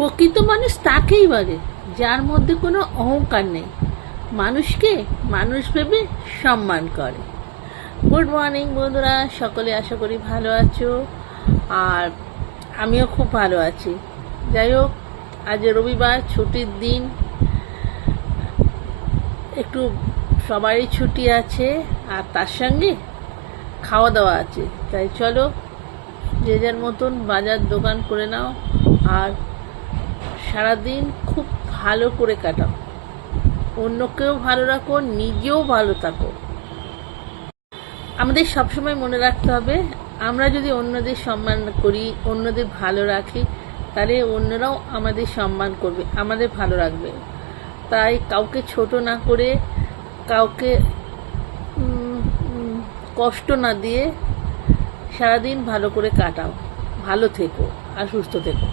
প্রকৃত মানুষ তাকেই বলে যার মধ্যে কোনো অহংকার নেই, মানুষকে মানুষ ভেবে সম্মান করে। গুড মর্নিং বন্ধুরা, সকলে আশা করি ভালো আছো, আর আমিও খুব ভালো আছি। যাই হোক, আজ রবিবার, ছুটির দিন, একটু সবারই ছুটি আছে, আর তার সঙ্গে খাওয়া দাওয়া আছে। তাই চলো যে যার মতন বাজার দোকান করে নাও, আর সারাদিন খুব ভালো করে কাটাও, অন্যকেও ভালো রাখো, নিজেও ভালো থাকো। আমাদের সবসময় মনে রাখতে হবে, আমরা যদি অন্যদের সম্মান করি, অন্যদের ভালো রাখি, তাহলে অন্যরাও আমাদের সম্মান করবে, আমাদের ভালো রাখবে। তাই কাউকে ছোট না করে, কাউকে কষ্ট না দিয়ে সারাদিন ভালো করে কাটাও। ভালো থেকো আর সুস্থ থেকো।